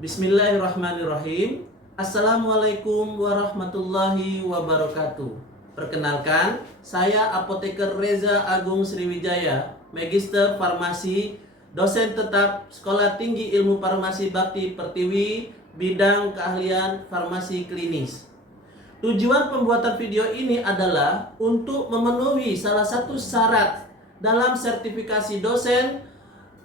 Bismillahirrahmanirrahim. Assalamualaikum warahmatullahi wabarakatuh. Perkenalkan, saya Apoteker Reza Agung Sriwijaya, Magister Farmasi, dosen tetap Sekolah Tinggi Ilmu Farmasi Bakti Pertiwi, bidang keahlian farmasi klinis. Tujuan pembuatan video ini adalah untuk memenuhi salah satu syarat dalam sertifikasi dosen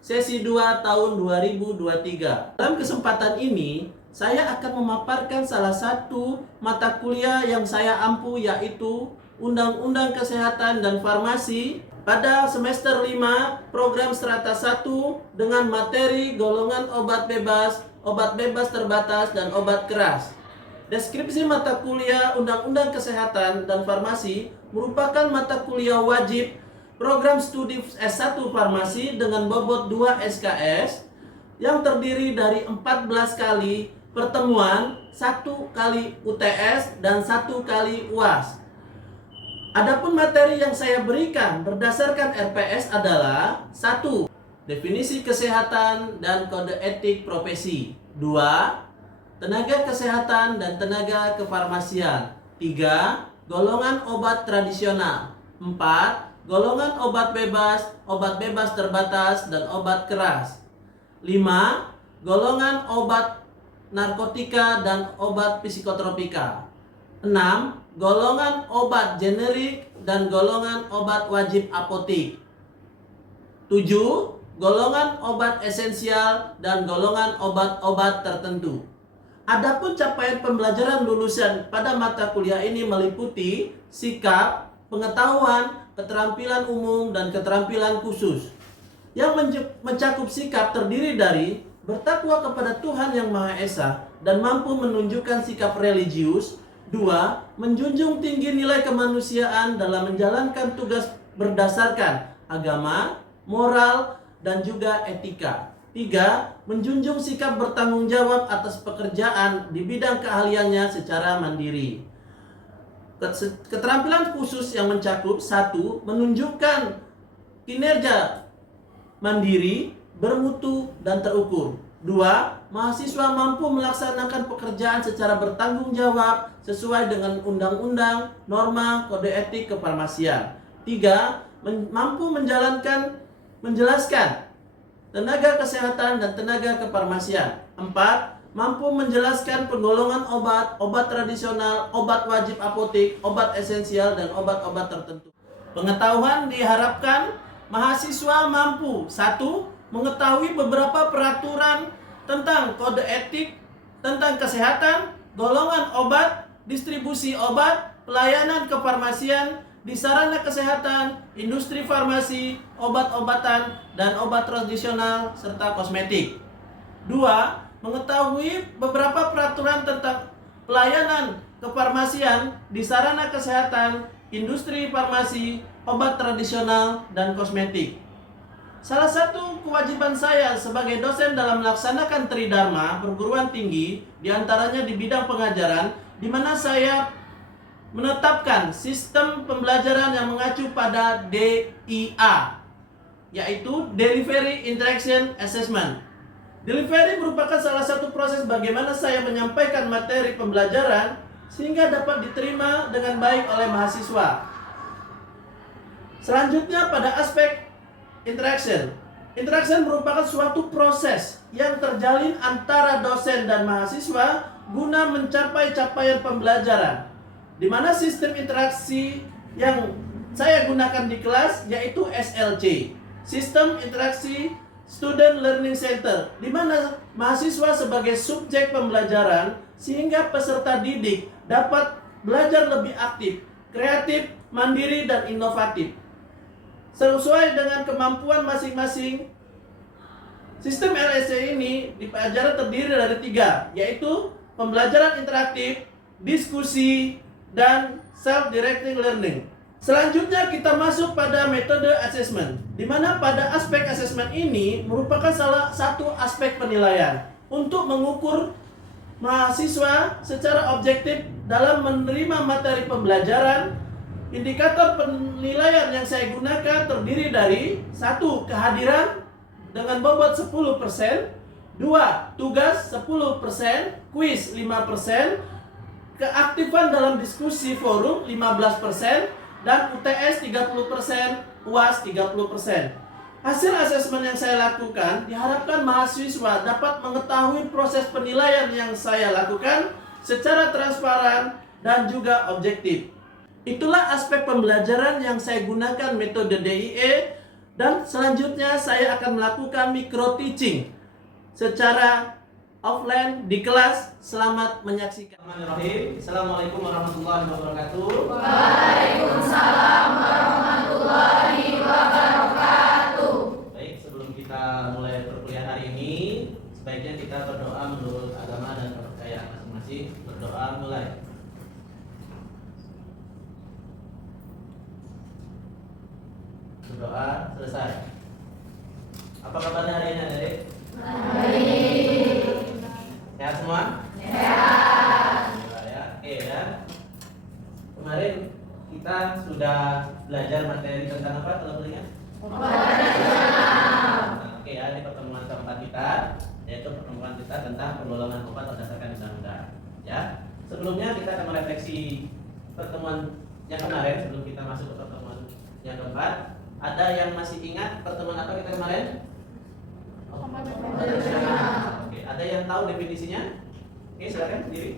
sesi 2 tahun 2023. Dalam kesempatan ini, saya akan memaparkan salah satu mata kuliah yang saya ampu, yaitu Undang-Undang Kesehatan dan Farmasi pada semester 5 program strata 1 dengan materi golongan obat bebas terbatas, dan obat keras. Deskripsi mata kuliah Undang-Undang Kesehatan dan Farmasi merupakan mata kuliah wajib program studi S1 Farmasi dengan bobot 2 SKS yang terdiri dari 14 kali pertemuan, 1 kali UTS, dan 1 kali UAS. Adapun materi yang saya berikan berdasarkan RPS adalah 1. Definisi kesehatan dan kode etik profesi. 2. Tenaga kesehatan dan tenaga kefarmasian. 3. Golongan obat tradisional. 4. Golongan obat bebas terbatas, dan obat keras. 5. Golongan obat narkotika dan obat psikotropika. 6. Golongan obat generik dan golongan obat wajib apotik. 7. Golongan obat esensial dan golongan obat-obat tertentu. Adapun capaian pembelajaran lulusan pada mata kuliah ini meliputi sikap, pengetahuan, keterampilan umum, dan keterampilan khusus. Yang mencakup sikap terdiri dari bertakwa kepada Tuhan Yang Maha Esa dan mampu menunjukkan sikap religius. 2. Menjunjung tinggi nilai kemanusiaan dalam menjalankan tugas berdasarkan agama, moral, dan juga etika. 3. Menjunjung sikap bertanggung jawab atas pekerjaan di bidang keahliannya secara mandiri. Keterampilan khusus yang mencakup 1. Menunjukkan kinerja mandiri, bermutu, dan terukur. 2. Mahasiswa mampu melaksanakan pekerjaan secara bertanggung jawab sesuai dengan undang-undang, norma, kode etik kefarmasian. 3. Mampu menjelaskan tenaga kesehatan dan tenaga kefarmasian. 4. Mampu menjelaskan penggolongan obat tradisional, obat wajib apotik, obat esensial, dan obat-obat tertentu. Pengetahuan diharapkan mahasiswa mampu 1. Mengetahui beberapa peraturan tentang kode etik, tentang kesehatan, golongan obat, distribusi obat, pelayanan kefarmasian, di sarana kesehatan, industri farmasi, obat-obatan, dan obat tradisional, serta kosmetik. 2. Mengetahui beberapa peraturan tentang pelayanan kefarmasian di sarana kesehatan, industri farmasi, obat tradisional, dan kosmetik. Salah satu kewajiban saya sebagai dosen dalam melaksanakan Tridharma perguruan tinggi, diantaranya di bidang pengajaran, di mana saya menetapkan sistem pembelajaran yang mengacu pada DIA, yaitu Delivery Interaction Assessment. Delivery merupakan salah satu proses bagaimana saya menyampaikan materi pembelajaran sehingga dapat diterima dengan baik oleh mahasiswa. Selanjutnya pada aspek interaction. Interaction merupakan suatu proses yang terjalin antara dosen dan mahasiswa guna mencapai capaian pembelajaran, di mana sistem interaksi yang saya gunakan di kelas yaitu SLC, Sistem Interaksi Student Learning Center, di mana mahasiswa sebagai subjek pembelajaran sehingga peserta didik dapat belajar lebih aktif, kreatif, mandiri, dan inovatif sesuai dengan kemampuan masing-masing. Sistem LSC ini dipelajari terdiri dari 3, yaitu pembelajaran interaktif, diskusi, dan self-directing learning. Selanjutnya kita masuk pada metode assessment, di mana pada aspek assessment ini merupakan salah satu aspek penilaian untuk mengukur mahasiswa secara objektif dalam menerima materi pembelajaran. Indikator penilaian yang saya gunakan terdiri dari 1. Kehadiran dengan bobot 10%, 2. Tugas 10%, kuis 5%, keaktifan dalam diskusi forum 15%, dan UTS 30%, UAS 30%. Hasil asesmen yang saya lakukan diharapkan mahasiswa dapat mengetahui proses penilaian yang saya lakukan secara transparan dan juga objektif. Itulah aspek pembelajaran yang saya gunakan metode DIE, dan selanjutnya saya akan melakukan micro teaching secara offline di kelas. Selamat menyaksikan. Bismillahirrahmanirrahim. Assalamualaikum warahmatullahi wabarakatuh. Waalaikumsalam warahmatullahi wabarakatuh. Baik, sebelum kita mulai perkuliahan hari ini, sebaiknya kita berdoa menurut agama dan kepercayaan masing-masing. Berdoa mulai. Berdoa selesai. Apa kabarnya hari ini, adik? Baik. Sehat semua? Sehat. Ya, oke ya. Kemarin kita sudah belajar materi tentang apa kalau ingat? Obat tradisional. Oke ya, ini pertemuan keempat kita, yaitu pertemuan kita tentang penggolongan obat berdasarkan undang-undang. Ya, sebelumnya kita akan merefleksi pertemuan yang kemarin sebelum kita masuk ke pertemuan yang keempat. Ada yang masih ingat pertemuan apa kita kemarin? Obat Obat tradisional. Oke, ada yang tahu definisinya? Oke, silakan sendiri.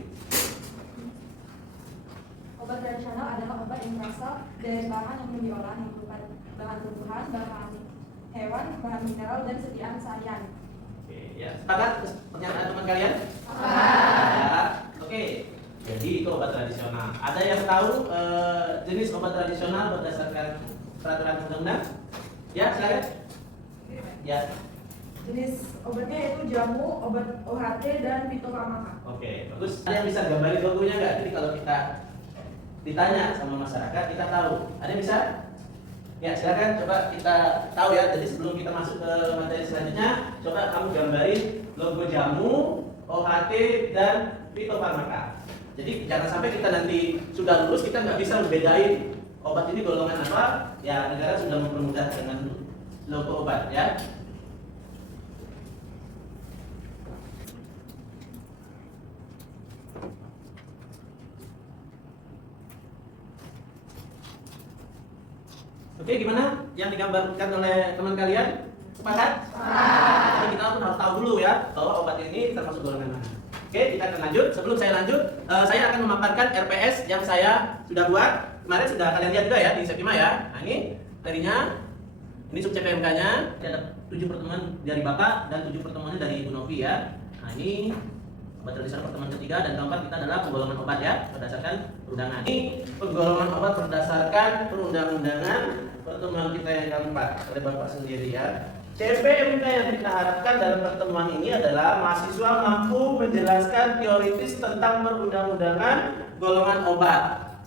Obat tradisional adalah obat yang berasal dari bahan yang diolah yang berupa bahan tumbuhan, bahan hewan, bahan mineral, dan sediaan seharian. Oke, ya. Sepakat pernyataan teman kalian? Sepakat. Ya. Oke. Jadi itu obat tradisional. Ada yang tahu jenis obat tradisional berdasarkan peraturan undang-undang? Ya, silakan. Ya. Jenis obatnya yaitu jamu, obat OHT, dan fitofarmaka. Oke, bagus. Ada yang bisa gambarin logonya nggak? Jadi kalau kita ditanya sama masyarakat, kita tahu. Ada yang bisa? Ya, silakan coba kita tahu ya. Jadi sebelum kita masuk ke materi selanjutnya, coba kamu gambarin logo jamu, OHT, dan fitofarmaka. Jadi jangan sampai kita nanti sudah lulus kita nggak bisa membedain obat ini golongan apa. Ya, negara sudah mempermudah dengan logo obat ya. Oke, gimana yang digambarkan oleh teman kalian? Sepakat? Sepakat. Jadi kita pun harus tahu dulu ya bahwa obat ini termasuk golongan mana. Oke, kita akan lanjut. Sebelum saya lanjut, saya akan memaparkan RPS yang saya sudah buat. Kemarin sudah kalian lihat juga ya di Septima ya. Nah, ini materinya. Ini sub CPMK-nya. Ada 7 pertemuan dari Bapak dan 7 pertemuannya dari Ibu Novi ya. Nah, ini obat tradisional pertemuan ketiga dan keempat kita adalah penggolongan obat ya berdasarkan perundangan. Ini penggolongan obat berdasarkan perundang-undangan pertemuan kita yang keempat oleh Bapak sendiri ya. CPMK yang kita harapkan dalam pertemuan ini adalah mahasiswa mampu menjelaskan teoritis tentang perundang-undangan golongan obat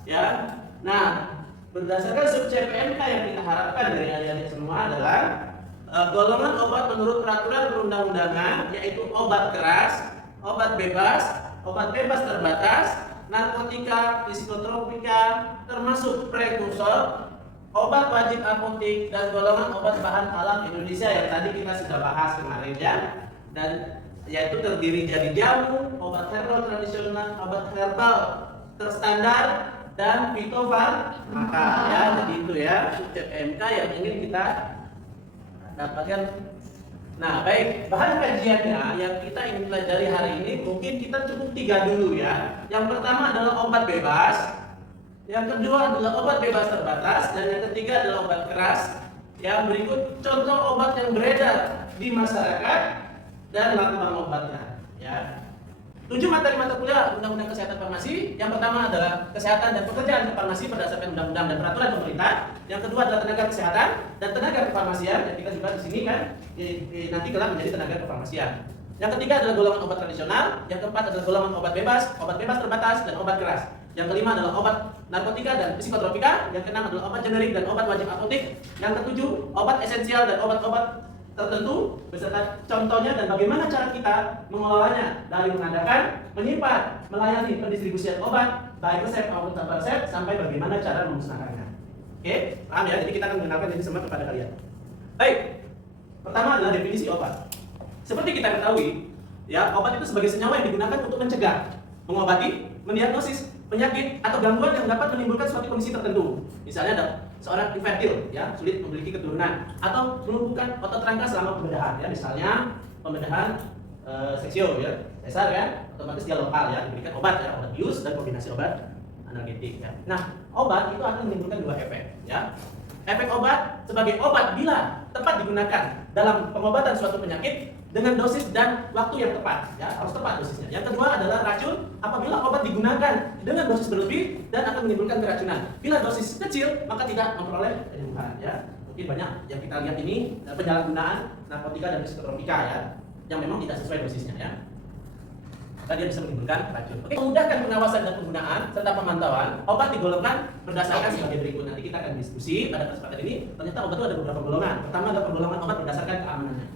ya. Nah, berdasarkan sub CPMK yang kita harapkan dari adik-adik semua adalah golongan obat menurut peraturan perundang-undangan yaitu obat keras, obat bebas terbatas, narkotika, psikotropika, termasuk prekursor, obat wajib apotik, dan golongan obat bahan alam Indonesia yang tadi kita sudah bahas kemarin ya. Dan yaitu terdiri dari jamu, obat herbal tradisional, obat herbal terstandar, dan fitofarmaka ya. Jadi itu ya CPMK yang ingin kita dapatkan. Nah, baik, bahan kajiannya yang kita ingin pelajari hari ini mungkin kita cukup 3 dulu ya. Yang pertama adalah obat bebas, yang kedua adalah obat bebas terbatas, dan yang ketiga adalah obat keras. Yang berikut contoh obat yang beredar di masyarakat dan lakukan obatnya ya. 7 materi mata kuliah Undang-Undang Kesehatan Farmasi. Yang pertama adalah kesehatan dan pekerjaan farmasi berdasarkan undang-undang dan peraturan pemerintah. Yang kedua adalah tenaga kesehatan dan tenaga kefarmasian. Dan kita juga di sini kan nanti kelak menjadi tenaga kefarmasian. Yang ketiga adalah golongan obat tradisional. Yang keempat adalah golongan obat bebas terbatas, dan obat keras. Yang kelima adalah obat narkotika dan psikotropika. Yang keenam adalah obat generik dan obat wajib apotik. Yang ketujuh obat esensial dan obat-obat tertentu beserta contohnya dan bagaimana cara kita mengelolanya dari mengadakan, menyimpan, melayani pendistribusian obat baik resep maupun tanpa resep sampai bagaimana cara memusnahkannya. Oke, paham ya? Jadi kita akan mengenalkan ini semua kepada kalian. Baik, pertama adalah definisi obat. Seperti kita ketahui, ya, obat itu sebagai senyawa yang digunakan untuk mencegah, mengobati, mendiagnosis penyakit atau gangguan yang dapat menimbulkan suatu kondisi tertentu. Misalnya ada seorang infertil, ya, sulit memiliki keturunan, atau melumpuhkan otot rangka selama pembedahan, ya, misalnya pembedahan seksio, ya, sesar, kan, otomatis dia lokal, ya, diberikan obat, ya, obat bius dan kombinasi obat analgetik, ya. Nah, obat itu akan menimbulkan dua efek, ya. Efek obat sebagai obat bila tepat digunakan dalam pengobatan suatu penyakit dengan dosis dan waktu yang tepat, ya, harus tepat dosisnya. Yang kedua adalah racun apabila obat digunakan dengan dosis berlebih dan akan menimbulkan keracunan. Bila dosis kecil maka tidak memperoleh penyembuhan, ya. Mungkin banyak yang kita lihat ini penyalahgunaan narkotika dan psikotropika, ya, yang memang tidak sesuai dosisnya, ya. Maka dia bisa menimbulkan racun. Oke, memudahkan pengawasan dan penggunaan serta pemantauan, obat digolongkan berdasarkan sebagai berikut. Nanti kita akan diskusi pada kesempatan ini. Ternyata obat itu ada beberapa golongan. Pertama adalah penggolongan obat berdasarkan keamanannya.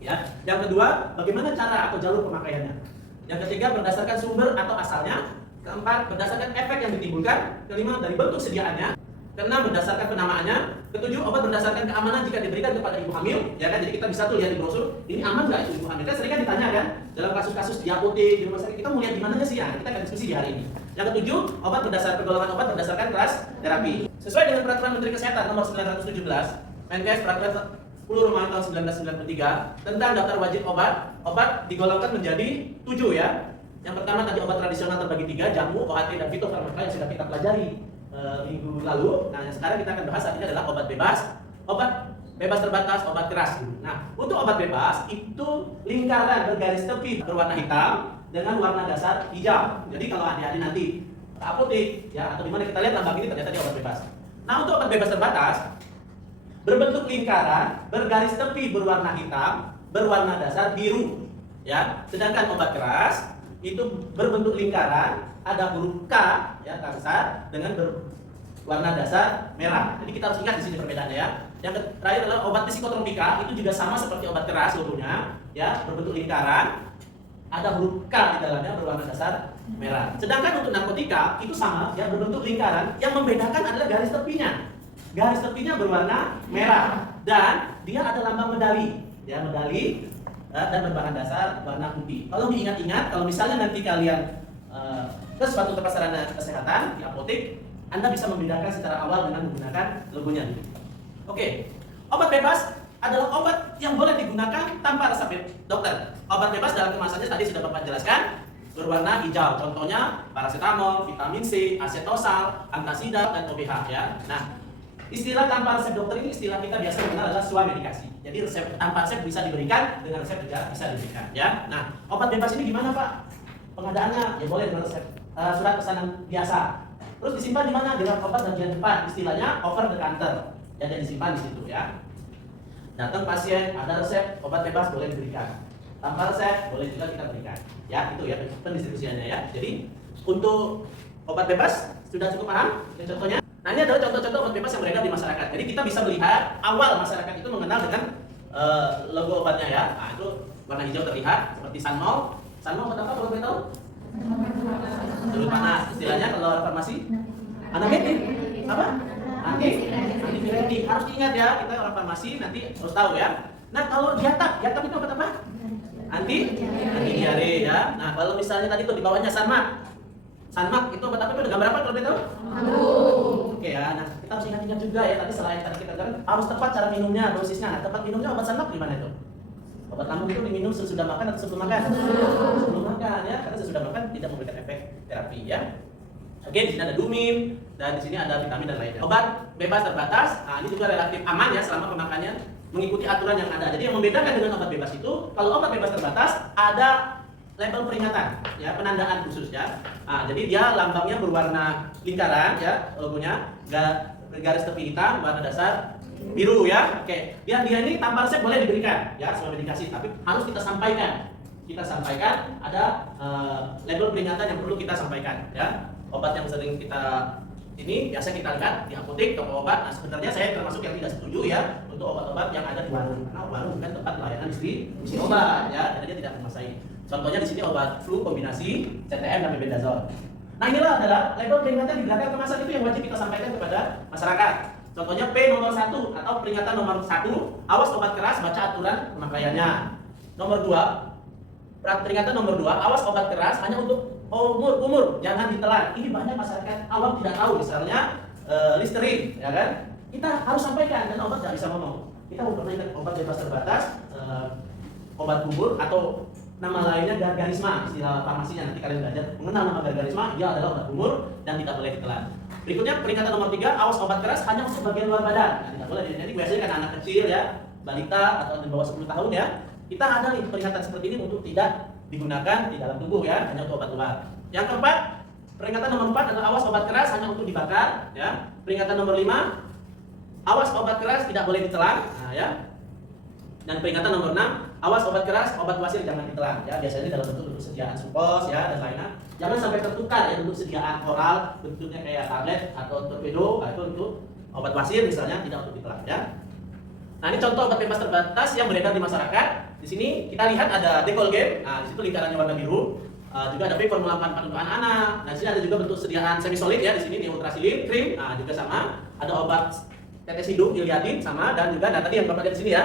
Ya. Yang kedua, bagaimana cara atau jalur pemakaiannya. Yang ketiga, berdasarkan sumber atau asalnya. Keempat, berdasarkan efek yang ditimbulkan. Kelima, dari bentuk sediaannya. Keenam, berdasarkan penamaannya. Ketujuh, obat berdasarkan keamanan jika diberikan kepada ibu hamil, ya kan? Jadi kita bisa tuh lihat di brosur, ini aman nggak itu ibu hamil? Kan sering kan ditanya kan, dalam kasus-kasus di apotek, di rumah sakit, kita mau lihat di mananya sih, ya? Kita akan diskusi di hari ini. Yang ketujuh, obat berdasarkan golongan obat berdasarkan kelas terapi. Sesuai dengan peraturan Menteri Kesehatan nomor 917, Menkes peraturan 10 Romawi tahun 1993 tentang daftar wajib obat, obat digolongkan menjadi 7, ya. Yang pertama tadi obat tradisional terbagi 3, jamu, OAT, dan fitofarmaka yang sudah kita pelajari minggu lalu. Nah, yang sekarang kita akan bahas saat ini adalah obat bebas terbatas, obat keras. Nah, untuk obat bebas itu lingkaran bergaris tepi berwarna hitam dengan warna dasar hijau. Jadi kalau adik-adik nanti ke apotek, ya, atau di mana kita lihat lambang ini ternyata dia obat bebas. Nah, untuk obat bebas terbatas berbentuk lingkaran bergaris tepi berwarna hitam berwarna dasar biru, ya. Sedangkan obat keras itu berbentuk lingkaran, ada huruf K, ya, kasar dengan berwarna dasar merah. Jadi kita harus ingat di sini perbedaannya, ya. Yang terakhir adalah obat psikotropika, itu juga sama seperti obat keras logonya, ya, berbentuk lingkaran, ada huruf K di dalamnya berwarna dasar merah. Sedangkan untuk narkotika itu sama, ya, berbentuk lingkaran, yang membedakan adalah garis tepinya. Garis tepinya berwarna merah dan dia ada lambang medali, ya, medali. Dan berbahan dasar warna putih. Kalau diingat-ingat, kalau misalnya nanti kalian ke suatu tempat sarana kesehatan di apotek, Anda bisa membedakan secara awal dengan menggunakan logonya. Oke, obat bebas adalah obat yang boleh digunakan tanpa resep dokter. Obat bebas dalam kemasannya tadi sudah Bapak jelaskan, berwarna hijau. Contohnya paracetamol, vitamin C, acetosal, antasida, dan OBH, ya. Nah, istilah tanpa resep dokter ini istilah kita biasa mengenal adalah swamedikasi. Jadi resep tanpa resep bisa diberikan, dengan resep juga bisa diberikan, ya. Nah, obat bebas ini gimana, Pak? Pengadaannya ya boleh dengan resep surat pesanan biasa. Terus disimpan di mana? Di dalam obat bagian depan, istilahnya over the counter. Ya, dan disimpan di situ, ya. Datang pasien, ada resep obat bebas boleh diberikan. Tanpa resep boleh juga kita berikan. Ya, itu ya pendistribusiannya, ya. Jadi untuk obat bebas sudah cukup paham? Yang contohnya. Nah, ini adalah contoh-contoh obat bebas yang beredar di masyarakat. Jadi kita bisa melihat awal masyarakat itu mengenal dengan logo obatnya, ya. Nah, itu warna hijau terlihat seperti Sanmol. Sanmol obat apa kalau boleh tahu? Jeruk panas. Istilahnya kalau orang farmasi analgetik. Apa? Antiviretik. Harus diingat, ya. Kita orang farmasi nanti harus tahu, ya. Nah, kalau diatap itu obat apa? Anti diare, ya. Nah, kalau misalnya tadi tuh di bawahnya Sanmak itu obat apa? Itu gambar apa kalau boleh tahu? Oke, ya. Nah, kita harus ingat-ingat juga, ya. Tadi selain tadi kita bilang harus tepat cara minumnya, dosisnya. Nah, tepat minumnya obat Sanmak di mana itu? Obat lambung itu diminum sesudah makan atau sebelum makan? Sebelum makan, ya. Karena sesudah makan tidak memberikan efek terapi, ya. Oke, di sini ada Dumin dan di sini ada vitamin dan lainnya. Obat bebas terbatas, nah, ini juga relatif aman, ya, selama pemakaiannya mengikuti aturan yang ada. Jadi yang membedakan dengan obat bebas itu, kalau obat bebas terbatas ada label peringatan, ya, penandaan khusus, ya. Nah, jadi dia lambangnya berwarna lingkaran, ya, logonya garis tepi hitam, warna dasar biru, ya. Oke, dia ini tanpa resep boleh diberikan, ya, sebagai medikasi, tapi harus kita sampaikan. Kita sampaikan ada label peringatan yang perlu kita sampaikan, ya. Obat yang sering kita ini biasa kita lihat di apotek, toko obat. Nah, sebenarnya saya termasuk yang tidak setuju, ya, untuk obat-obat yang ada di warung, karena warung bukan tempat pelayanan distribusi obat, ya, jadi dia tidak menguasai. Contohnya di sini obat flu kombinasi CTM dan mebendazole. Nah, inilah adalah label peringatan di belakang kemasan itu yang wajib kita sampaikan kepada masyarakat. Contohnya P nomor 1 atau peringatan nomor 1, awas obat keras, baca aturan pemakaiannya. nomor 2, peringatan nomor 2, awas obat keras hanya untuk umur, jangan ditelan. Ini banyak masyarakat awam tidak tahu, misalnya Listerine, ya kan? Kita harus sampaikan, dan obat tidak bisa ngomong. Kita memperkenalkan obat bebas terbatas, obat umur, atau nama lainnya Gargarisma, istilah farmasinya. Nanti kalian belajar mengenal nama Gargarisma, dia adalah obat umur dan tidak boleh ditelan. Berikutnya peringatan nomor 3, awas obat keras hanya untuk bagian luar badan. Nah, tidak boleh. Jadi biasanya kan anak kecil ya, balita atau di bawah 10 tahun ya, kita ada nih peringatan seperti ini untuk tidak digunakan di dalam tubuh ya, hanya untuk obat luar. Yang keempat, peringatan nomor 4 adalah awas obat keras hanya untuk dibakar ya. Peringatan nomor 5, awas obat keras tidak boleh ditelan. Nah, ya. Dan peringatan nomor 6, awas obat keras, obat wasir jangan ditelan ya. Biasanya dalam bentuk sediaan supos ya dan lainnya. Jangan sampai tertukar ya bentuk sediaan oral, bentuknya kayak tablet atau torpedo, itu untuk obat wasir misalnya tidak untuk ditelan ya. Nah, ini contoh obat bebas terbatas yang beredar di masyarakat. Di sini kita lihat ada Decolgate. Nah, di situ lingkarannya warna biru. Juga ada formula 4 untuk anak-anak. Nah, di sini ada juga bentuk sediaan semi solid ya. Di sini Ultrasilin krim. Nah, juga sama. Ada obat tetes hidung Iliadin sama, dan juga tadi yang Bapak lihat di sini ya.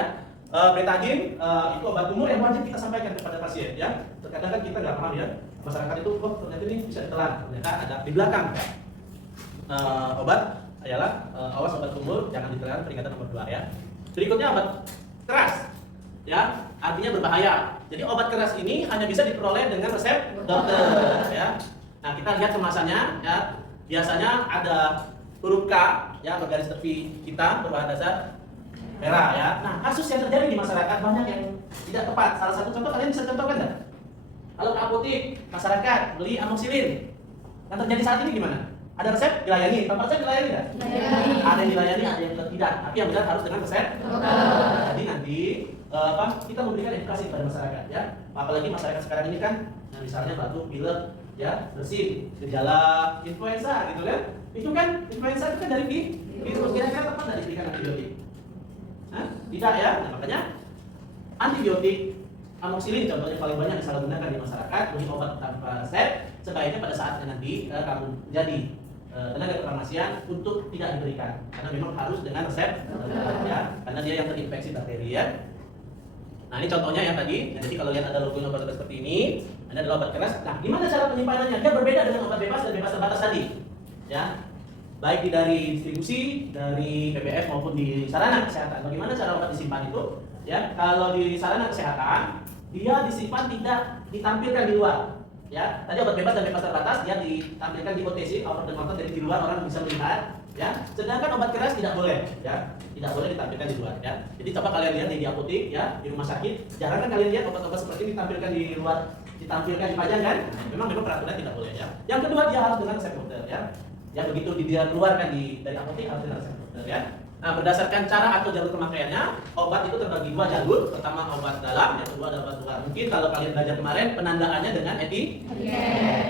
Betadine itu obat umur yang wajib kita sampaikan kepada pasien ya. Terkadang kan kita nggak paham ya. Masyarakat itu kok ternyata ini bisa ditelan. Ternyata ada di belakang ya. Obat ialah awas obat umur jangan ditelan, peringatan nomor 2 ya. Berikutnya obat keras ya, artinya berbahaya. Jadi obat keras ini hanya bisa diperoleh dengan resep dokter ya. Nah, kita lihat kemasannya ya. Biasanya ada huruf K ya, bergaris tepi kita berbahan dasar merah ya. Nah, kasus yang terjadi di masyarakat banyak yang tidak tepat. Salah satu contoh kalian bisa contohkan enggak? Kalau ke apotik, masyarakat beli amoxicillin. Yang terjadi saat ini gimana? Ada resep dilayani, tanpa resep dilayani enggak? Ada yang dilayani, ada yang tidak. Tapi yang benar harus dengan resep dokter. Jadi nanti kita memberikan edukasi kepada masyarakat ya. Apalagi masyarakat sekarang ini kan, nah misalnya batuk, pilek, ya, bersin, gejala influenza gitu kan? Itu kan influenza itu kan dari virus, kira-kira tepat dari diberikan antibiotik? Hah? Tidak ya. Nah, makanya antibiotik amoxicillin contohnya paling banyak disalahgunakan di masyarakat. Beli obat tanpa resep sebaiknya pada saatnya nanti kamu jadi tenaga kefarmasian untuk tidak diberikan, karena memang harus dengan resep ya, karena dia yang terinfeksi bakteri ya. Nah, ini contohnya yang tadi. Jadi kalau lihat ada logonya obat seperti ini, ini adalah obat keras. Nah, gimana cara penyimpanannya? Dia berbeda dengan obat bebas dan bebas terbatas tadi ya, baik dari distribusi, dari PBF maupun di sarana kesehatan. Bagaimana cara obat disimpan itu? Ya, kalau di sarana kesehatan dia disimpan tidak ditampilkan di luar. Ya, tadi obat bebas dan bebas terbatas dia ditampilkan di OTC, over the counter, dari di luar orang bisa melihat. Ya, sedangkan obat keras tidak boleh. Ya, tidak boleh ditampilkan di luar. Ya, jadi coba kalian lihat di apotik, ya, di rumah sakit, jarang kan kalian lihat obat-obat seperti ini ditampilkan di luar, ditampilkan dipajang kan? Memang peraturan tidak boleh ya. Yang kedua dia harus dengan resep dokter ya. Ya, begitu dia keluarkan dari apotik harus dengan resep dokter ya. Nah, berdasarkan cara atau jalur pemakaiannya, obat itu terbagi 2 jalur. Pertama obat dalam, yang kedua adalah obat luar. Mungkin kalau kalian belajar kemarin penandaannya dengan etiket.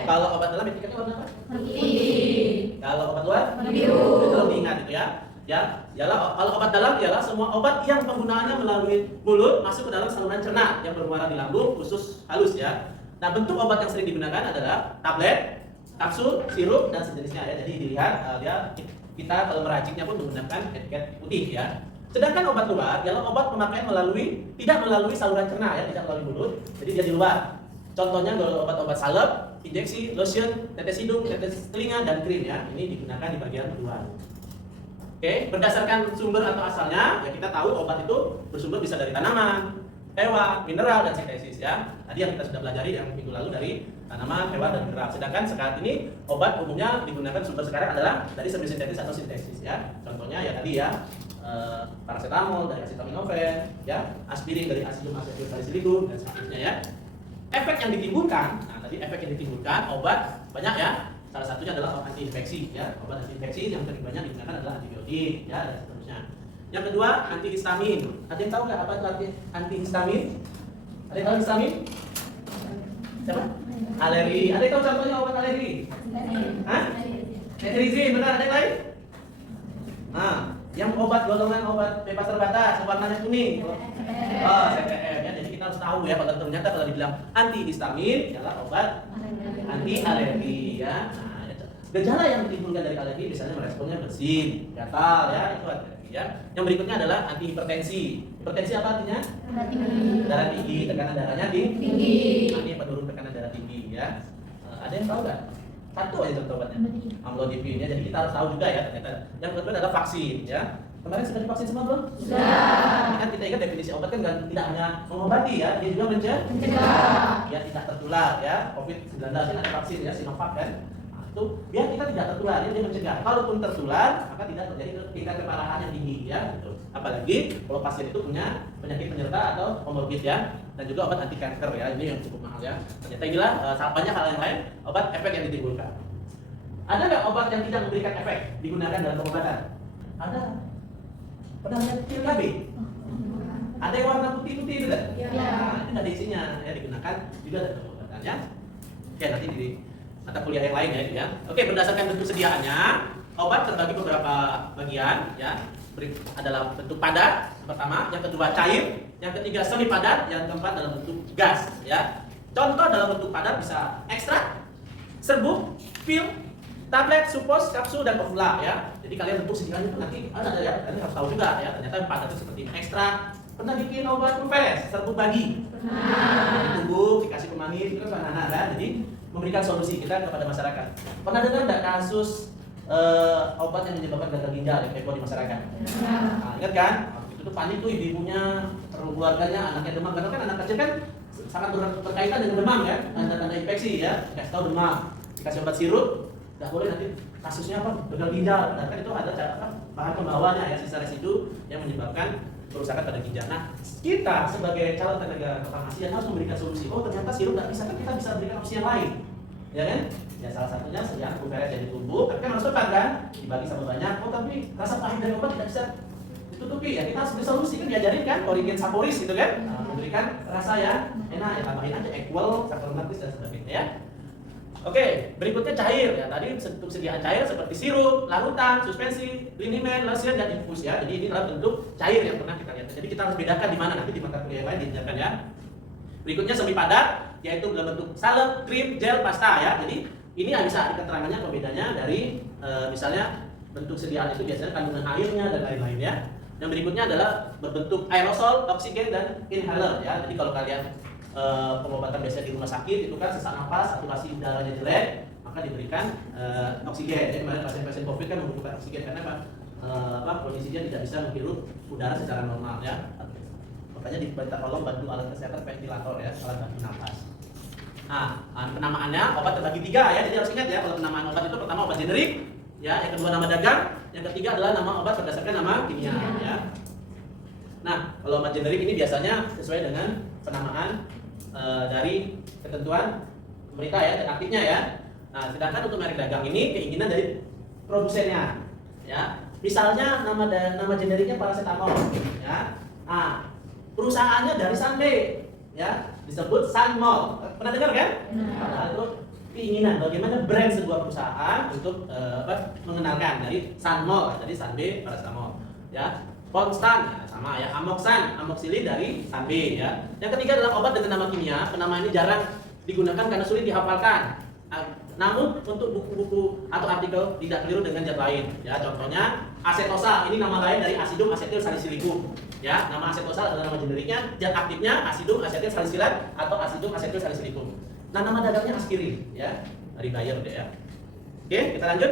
Kalau obat dalam etiketnya warna apa? Putih. Kalau obat luar? Biru. Tolong diingat itu ya. Ya, ialah kalau obat dalam ialah semua obat yang penggunaannya melalui mulut masuk ke dalam saluran cerna yang bermuara di lambung, usus halus ya. Nah, bentuk obat yang sering digunakan adalah tablet, kapsul, sirup dan sejenisnya ya. Jadi dilihat kita kalau meraciknya pun menggunakan etiket putih ya. Sedangkan obat luar ialah obat pemakaian tidak melalui saluran cerna ya, tidak melalui mulut. Jadi dia di luar. Contohnya kalau obat-obat salep, injeksi, lotion, tetes hidung, tetes telinga dan krim ya. Ini digunakan di bagian luar. Oke, berdasarkan sumber atau asalnya ya kita tahu obat itu bersumber bisa dari tanaman, hewan, mineral dan sintesis ya. Tadi yang kita sudah pelajari yang minggu lalu dari tanaman, hewan dan mineral. Sedangkan sekarang ini obat umumnya digunakan sumber sekarang adalah dari semi sintetis atau sintesis ya. Contohnya ya tadi ya paracetamol dari acetaminophen ya, aspirin dari acidum acetylsalicylic dan seterusnya ya. Efek yang ditimbulkan, nah tadi efek yang ditimbulkan obat banyak ya. Salah satunya adalah obat antiinfeksi ya. Obat antiinfeksi yang paling banyak digunakan adalah antibiotik ya dan seterusnya. Yang kedua antihistamin. Ada yang tahu nggak apa itu antihistamin? Ada yang tahu histamin? Siapa? Alergi. Ada yang tahu contohnya obat alergi? Hah? Cetirizine, benar? Ada yang lain? Nah, yang obat golongan obat bebas terbatas, warnanya kuning. Oh, CTM ya. Jadi kita harus tahu ya, kalau ternyata kalau dibilang antihistamin adalah obat anti alergi ya. Nah, gejala yang ditimbulkan dari alergi misalnya meresponnya bersin, gatal ya, itu alergi ya. Yang berikutnya adalah anti hipertensi. Hipertensi apa artinya? Darah tinggi, tekanan darahnya Tinggi. Nah, ini penurun tekanan darah tinggi ya. Ada yang tahu nggak? Satu aja contoh obatnya. Amlodipin ya. Jadi kita harus tahu juga ya ternyata. Yang kedua adalah vaksin ya. Kemarin sudah divaksin semua belum? Sudah. Ini kan kita ingat definisi obat kan tidak hanya mengobati ya, dia juga Mencegah. ya tidak tertular ya. COVID-19 ini ada vaksin ya, Sinovac kan. Nah, itu biar kita tidak tertular, dia mencegah. Kalaupun tertular, maka tidak terjadi tingkat keparahan yang tinggi ya. Gitu. Apalagi kalau pasien itu punya penyakit penyerta atau komorbid ya, dan juga obat anti kanker ya, ini yang cukup mahal ya. Ternyata inilah banyak hal yang lain obat efek yang ditimbulkan. Ada nggak obat yang tidak memberikan efek digunakan dalam pengobatan? Ada. Pernah lihat pil KB? Ada yang warna putih-putih tidak? Ya. Nah, itu ada isinya ya, digunakan juga dalam pengobatannya. Oke, nanti di mata kuliah yang lain ya. Oke, berdasarkan bentuk sediaannya, obat terbagi beberapa bagian ya. Adalah bentuk padat yang pertama, yang kedua cair, yang ketiga semi padat, yang keempat dalam bentuk gas ya. Contoh dalam bentuk padat bisa ekstrak, serbuk, pil, tablet, supos, kapsul, dan formula ya. Jadi kalian bentuk sediaannya itu nanti ada ya, kalian harus tahu juga ya. Ternyata yang padat itu seperti ekstrak. Pernah bikin obat pempes, serbuk bagi? Pernah. Ditumbuk, dikasih pemanis, itu kan anak-anak kan. Jadi memberikan solusi kita kepada masyarakat. Pernah dengar nggak kasus obat yang menyebabkan gagal ginjal yang heboh di masyarakat? Nah, ingat kan? Itu tuh panik tuh ibu-ibunya, keluarganya, anaknya demam. Karena kan anak kecil kan sangat berkaitan dengan demam kan, tanda-tanda infeksi ya. Dikasih tahu demam, dikasih obat sirup, nggak boleh nanti kasusnya apa? Gagal ginjal. Karena kan itu ada bahan pembawanya ya, sisa residu yang menyebabkan kerusakan pada ginjal. Nah, kita sebagai calon tenaga kefarmasian harus memberikan solusi. Oh, ternyata sirup nggak bisa, kan kita bisa berikan opsi yang lain, ya kan? Ya salah satunya sediaan buferes jadi tubuh, tapi kan harus tepat kan? Dibagi sama banyak. Oh, tapi rasa pahit dari obat tidak bisa ditutupi ya. Kita harus beri solusi kan, diajarin kan, Origin Saporis gitu kan? Nah, memberikan rasa yang enak, ya tambahin aja equal, saccharomyces dan sebagainya ya. Oke, berikutnya cair ya. Tadi bentuk sediaan cair seperti sirup, larutan, suspensi, liniment, lotion, dan infus ya. Jadi ini adalah bentuk cair yang pernah kita lihat. Jadi kita harus bedakan di mana nanti di mata kuliah yang lain dijelaskan ya. Berikutnya semi padat, yaitu dalam bentuk salep, krim, gel, pasta ya. Jadi ini bisa keterangannya pembedanya dari misalnya bentuk sediaan itu biasanya kandungan airnya dan lain-lain ya. Yang berikutnya adalah berbentuk aerosol, oksigen, dan inhaler ya. Jadi kalau kalian pengobatan biasa di rumah sakit itu kan sesak napas, saturasi udaranya jelek, maka diberikan oksigen. Jadi kemarin pasien-pasien COVID kan membutuhkan oksigen karena kondisinya tidak bisa menghirup udara secara normal ya. Makanya diminta tolong bantu alat kesehatan ventilator ya, alat bantu napas. Nah, penamaannya obat terbagi 3 ya. Jadi harus ingat ya, kalau penamaan obat itu pertama obat generik ya, yang kedua nama dagang, yang ketiga adalah nama obat berdasarkan nama kimia ya. Nah, kalau obat generik ini biasanya sesuai dengan penamaan dari ketentuan pemerintah ya, dan aktifnya ya. Nah, sedangkan untuk merek dagang ini keinginan dari produsennya ya. Misalnya nama generiknya paracetamol ya. Nah, perusahaannya dari Sanbe ya, disebut Sanmol. Pernah dengar kan? Nah, itu keinginan bagaimana brand sebuah perusahaan untuk mengenalkan dari Sanmol, jadi Sanbe paracetamol ya. Ponstan ya, sama ya, Amoxan, amoxicillin dari Sanbe ya. Yang ketiga adalah obat dengan nama kimia. Penamaan ini jarang digunakan karena sulit dihafalkan. Namun untuk buku-buku atau artikel tidak keliru dengan zat lain ya. Contohnya asetosa, ini nama lain dari asidum asetil salisilicum ya. Nama asetosa adalah nama generiknya, zat aktifnya asidum asetil salisilat atau asidum asetil salisilicum. Nah, nama dagangnya aspirin ya, dari Bayer deh ya. Oke, kita lanjut.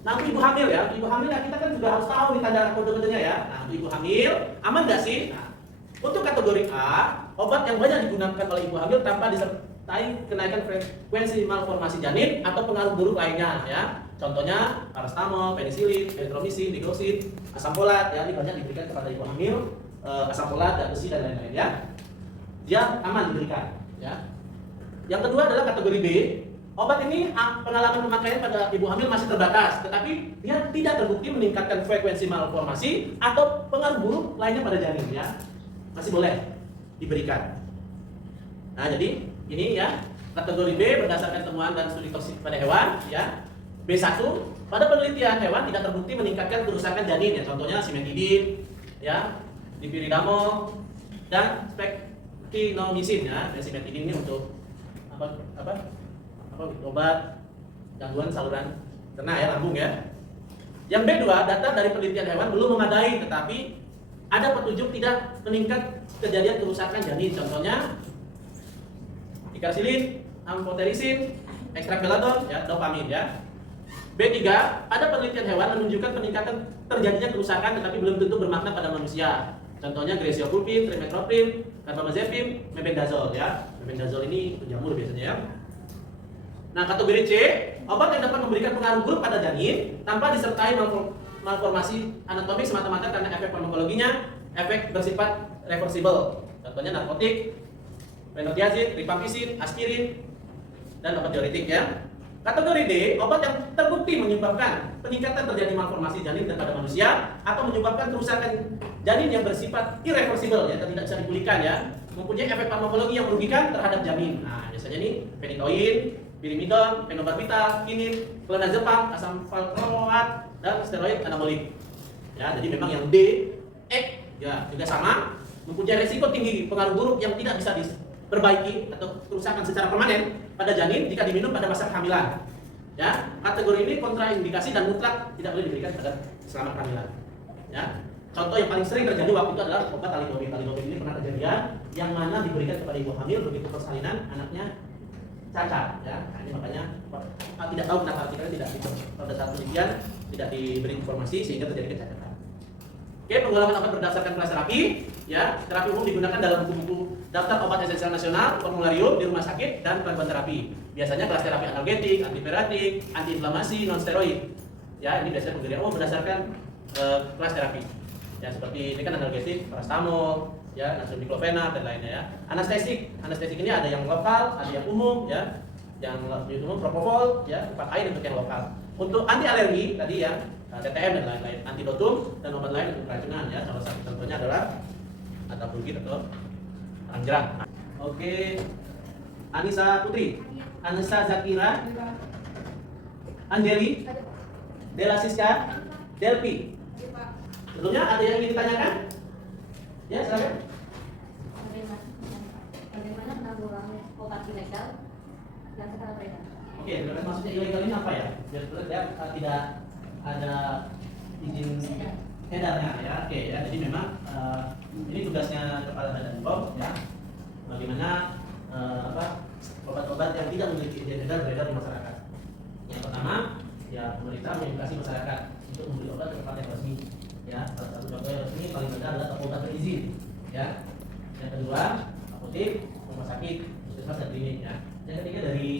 Nah, untuk ibu hamil ya, ibu hamil ya, kita kan juga harus tahu nih tanda kode-kodenya ya. Nah, untuk ibu hamil aman nggak sih? Nah, untuk kategori A, obat yang banyak digunakan oleh ibu hamil tanpa disertai kenaikan frekuensi malformasi janin atau pengaruh buruk lainnya ya. Contohnya paracetamol, penicillin, erythromycin, digoxin, asam folat ya, ini banyak diberikan kepada ibu hamil, asam folat, dan besi dan lain-lain ya. Dia aman diberikan ya. Yang kedua adalah kategori B. Obat ini pengalaman pemakaian pada ibu hamil masih terbatas, tetapi dia tidak terbukti meningkatkan frekuensi malformasi atau pengaruh buruk lainnya pada janin ya. Masih boleh diberikan. Nah, jadi ini ya kategori B berdasarkan temuan dan studi toksik pada hewan ya. B1 pada penelitian hewan tidak terbukti meningkatkan kerusakan janin ya. Contohnya simetidin ya, dipiridamol dan spektinomycin ya. Dan simetidin ini untuk obat gangguan saluran cerna ya, lambung ya. Yang B2, data dari penelitian hewan belum memadai, tetapi ada petunjuk tidak meningkat kejadian kerusakan janin. Contohnya ikarsilin, amphoterisin, ekstrak belladon, ya, dopamin, ya. B3, ada penelitian hewan menunjukkan peningkatan terjadinya kerusakan tetapi belum tentu bermakna pada manusia. Contohnya gresioculpin, trimethoprim, carbamazepam, mebendazole, ya. Mebendazole ini penjamur biasanya, ya. Nah, kategori C, obat yang dapat memberikan pengaruh buruk pada janin tanpa disertai malformasi anatomik semata-mata karena efek farmakologinya, efek bersifat reversible. Contohnya narkotik, fenotiazid, rifampicin, aspirin, dan obat diuretik, ya. Kategori D, obat yang terbukti menyebabkan peningkatan terjadi malformasi janin pada manusia atau menyebabkan kerusakan janin yang bersifat irreversible, ya, tidak bisa dipulihkan, ya, mempunyai efek farmakologi yang merugikan terhadap janin. Nah, biasanya ini phenytoin, pirimidon, fenobarbital, kinin, clonazepam, asam valproat, dan steroid anabolik. Ya, jadi memang yang D, E, ya, juga sama, mempunyai resiko tinggi pengaruh buruk yang tidak bisa diperbaiki atau kerusakan secara permanen pada janin jika diminum pada masa kehamilan. Ya, kategori ini kontraindikasi dan mutlak tidak boleh diberikan pada selama kehamilan. Ya, contoh yang paling sering terjadi waktu itu adalah obat talidomid. Talidomid ini pernah kejadian yang mana diberikan kepada ibu hamil begitu persalinan anaknya cacat, ya. Nah, ini makanya tidak tahu kenapa artikelnya tidak pada saat penelitian tidak diberi informasi sehingga terjadi kecacatan. Oke, penggolongan obat berdasarkan kelas terapi, ya. Terapi umum digunakan dalam buku-buku daftar obat esensial nasional, formularium di rumah sakit dan bantuan terapi. Biasanya kelas terapi analgetik, antipiratik, antiinflamasi, non steroid. Ya, ini biasanya pemberian umum berdasarkan kelas terapi. Ya, seperti ini kan analgetik, paracetamol, ya, natrium diklofenak dan lainnya, ya. Anestesik ini ada yang lokal, ada yang umum, ya. Yang umum propofol, ya, 4 air untuk yang lokal. Untuk anti alergi tadi, ya, TTM dan lain-lain, antidotum dan obat lain untuk keracunan, ya. Salah satu contohnya adalah atabrugit atau arang jerang. Oke, Anissa Putri, Anissa Zakira, Anjeli, Dela Siska, Delpi. Sebelumnya ada yang ingin ditanyakan? Ya, silakan. Bagaimana penanggulangan obat ilegal yang sekarang beredar? Oke, maksudnya ilegal ini apa, ya? Biar tidak ada izin edarnya, ya. Oke, ya. Jadi memang ini tugasnya Kepala Badan POM, ya. Bagaimana obat-obat yang tidak memiliki izin edar beredar di masyarakat. Yang pertama, ya, pemerintah mengedukasi masyarakat untuk membeli obat ke tempat yang resmi. Ya, salah satu contoh yang resmi paling mudah adalah toko obat berizin. Ya. Yang kedua, apotek, rumah sakit, puskesmas dan klinik, ya. Yang ketiga dari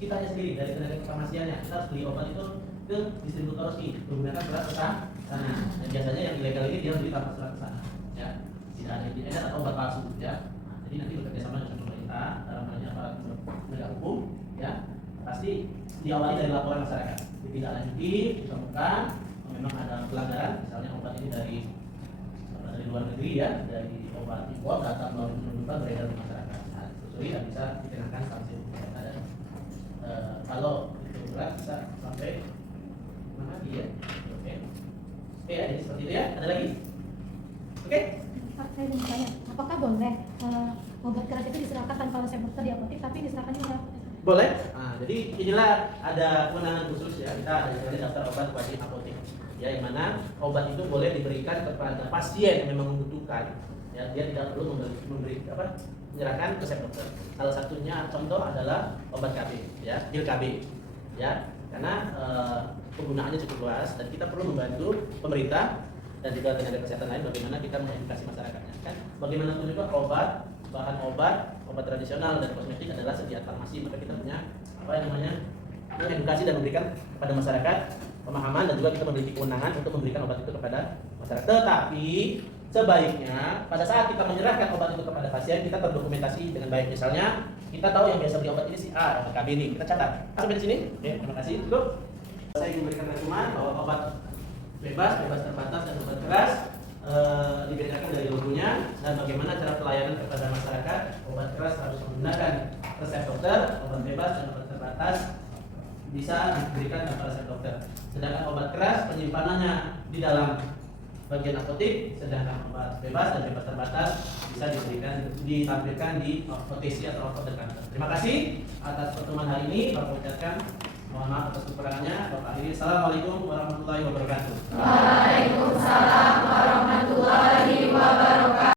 kitanya sendiri, dari tenaga kefarmasiannya, kita harus beli obat itu ke distributor resmi menggunakan surat kesana. Dan biasanya yang ilegal ini dia beli tanpa surat kesana, ya. Tidak ada izin edar atau obat palsu, ya. Nah, jadi nanti bekerja sama dengan pemerintah dalam halnya aparat penegak hukum, ya. Pasti diawali dari laporan masyarakat, ditindaklanjuti, ditemukan memang ada pelanggaran, misalnya obat ini dari luar negeri, ya, dari obat impor data melalui penunjukan beredar di masyarakat. Nah, telusuri dan bisa dikenakan sanksi hukum. Kalau itu berat bisa sampai mana lagi, ya. Oke, oke, ya, jadi seperti itu, ya. Ada lagi? Oke. Pak, saya ingin tanya, apakah boleh obat keras itu diserahkan tanpa resep dokter di apotek, tapi diserahkan juga? Boleh. Nah, jadi inilah ada kewenangan khusus, ya. Kita ada yang daftar obat wajib apotek, ya, yang mana obat itu boleh diberikan kepada pasien yang memang membutuhkan, ya. Dia tidak perlu menyerahkan resep dokter. Salah satunya contoh adalah obat KB, ya, pil KB, ya, karena penggunaannya cukup luas dan kita perlu membantu pemerintah dan juga tenaga kesehatan lain bagaimana kita mengedukasi masyarakatnya, kan. Bagaimanapun juga bahan obat tradisional dan kosmetik adalah sediaan farmasi, maka kita punya mengedukasi dan memberikan kepada masyarakat pemahaman dan juga kita memiliki kewenangan untuk memberikan obat itu kepada masyarakat. Tetapi sebaiknya pada saat kita menyerahkan obat itu kepada pasien kita terdokumentasi dengan baik. Misalnya kita tahu yang biasa beli obat ini si A, obat KB ini, kita catat. Sampai di sini. Oke, terima kasih. Cukup. Saya ingin memberikan resumen bahwa obat bebas terbatas dan obat keras dibedakan dari logonya dan bagaimana cara pelayanan kepada masyarakat. Obat keras harus menggunakan resep dokter, obat bebas dan obat terbatas bisa diberikan tanpa resep dokter. Sedangkan obat keras penyimpanannya di dalam bagian apotek, sedangkan obat bebas dan bebas terbatas bisa ditampilkan di OTC atau over the counter. Terima kasih atas pertemuan hari ini. Bapak ucapkan Mohon maaf atas kekurangannya. Bapak akhiri. Assalamualaikum warahmatullahi wabarakatuh. Waalaikumsalam warahmatullahi wabarakatuh.